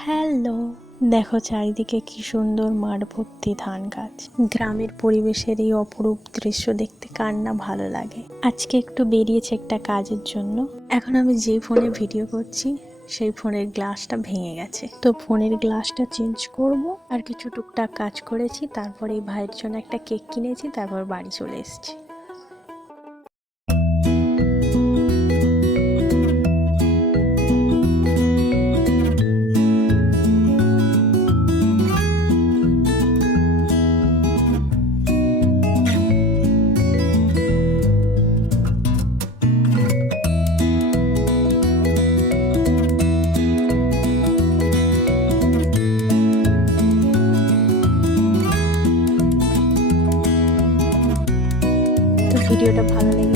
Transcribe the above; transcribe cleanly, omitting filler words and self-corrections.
Hello, দেখো চারিদিকে কি সুন্দর মাঠ ভর্তি ধান গাছ। গ্রামের পরিবেশের এই অপরূপ দৃশ্য দেখতে কার না ভালো লাগে। আজকে একটু বেরিয়েছে একটা কাজের জন্য। এখন আমি যে ফোনে ভিডিও করছি সেই ফোনের গ্লাসটা ভেঙে গেছে, তো ফোনের গ্লাসটা চেঞ্জ করব। আর কিছু টুকটাক কাজ করেছি, তারপরে এই ভাইয়ের জন্য একটা কেক কিনেছি, তারপর বাড়ি চলে এসেছি। ভিডিওটা ভালো লেগে